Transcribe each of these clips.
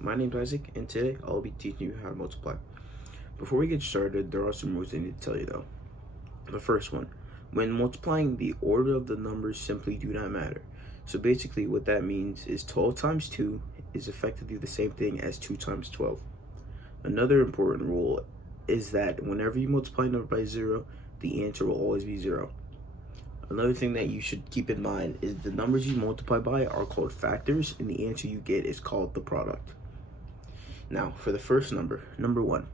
My name's Isaac, and today I'll be teaching you how to multiply. Before we get started, there are some rules I need to tell you though. The first one, when multiplying, the order of the numbers simply do not matter. So basically what that means is 12 times 2 is effectively the same thing as 2 times 12. Another important rule is that whenever you multiply a number by 0, the answer will always be 0. Another thing that you should keep in mind is the numbers you multiply by are called factors, and the answer you get is called the product. Now, for the first number, number 1.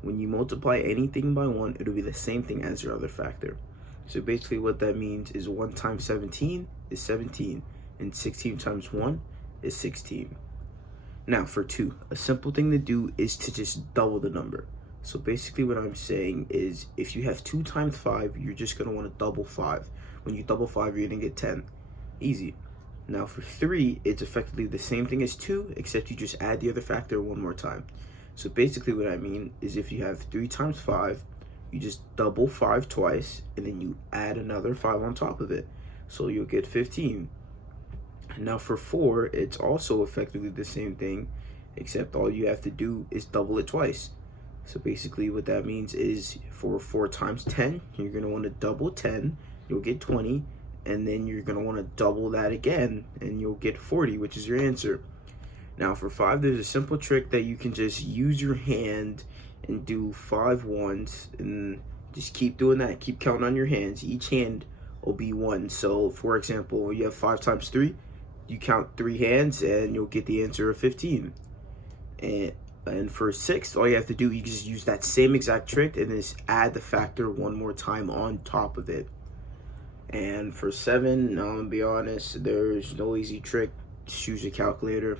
When you multiply anything by 1, it'll be the same thing as your other factor. So basically what that means is 1 times 17 is 17, and 16 times 1 is 16. Now, for 2, a simple thing to do is to just double the number. So basically what I'm saying is if you have 2 times 5, you're just going to want to double 5. When you double 5, you're going to get 10. Easy. Now for 3, it's effectively the same thing as 2, except you just add the other factor one more time. So basically what I mean is if you have 3 times 5, you just double 5 twice, and then you add another 5 on top of it. So you'll get 15. Now for 4, it's also effectively the same thing, except all you have to do is double it twice. So basically what that means is for 4 times 10, you're going to want to double 10, you'll get 20, and then you're going to want to double that again, and you'll get 40, which is your answer. Now for 5, there's a simple trick that you can just use your hand and do 5 ones, and just keep doing that. Keep counting on your hands. Each hand will be 1. So for example, you have 5 times 3, you count 3 hands, and you'll get the answer of 15. And for 6, all you have to do, you can just use that same exact trick and just add the factor one more time on top of it. And for 7, I'm gonna be honest, there's no easy trick. Just use your calculator.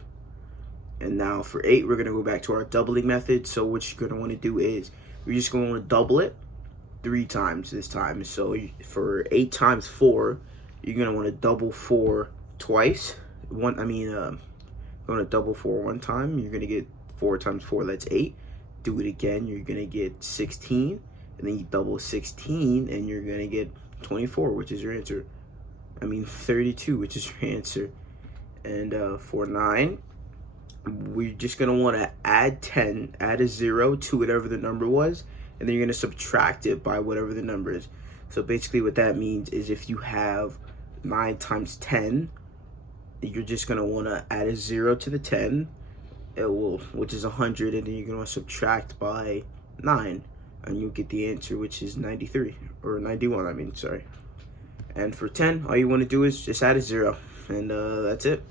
And now for 8, we're gonna go back to our doubling method. So what you're gonna want to do is you're just gonna want to double it 3 times this time. So for 8 times 4, you're gonna want to double 4 twice. You're gonna double 4 one time. You're gonna get 4 times 4, that's 8. Do it again, you're gonna get 16, and then you double 16, and you're gonna get 24, which is your answer. 32, which is your answer. And for 9, we're just gonna want to add 10, add a 0 to whatever the number was, and then you're gonna subtract it by whatever the number is. So basically what that means is if you have 9 times 10, you're just gonna want to add a 0 to the 10, which is 100, and then you're gonna subtract by 9, and you'll get the answer, which is 93 or 91. Sorry. And for 10, all you want to do is just add a 0, and that's it.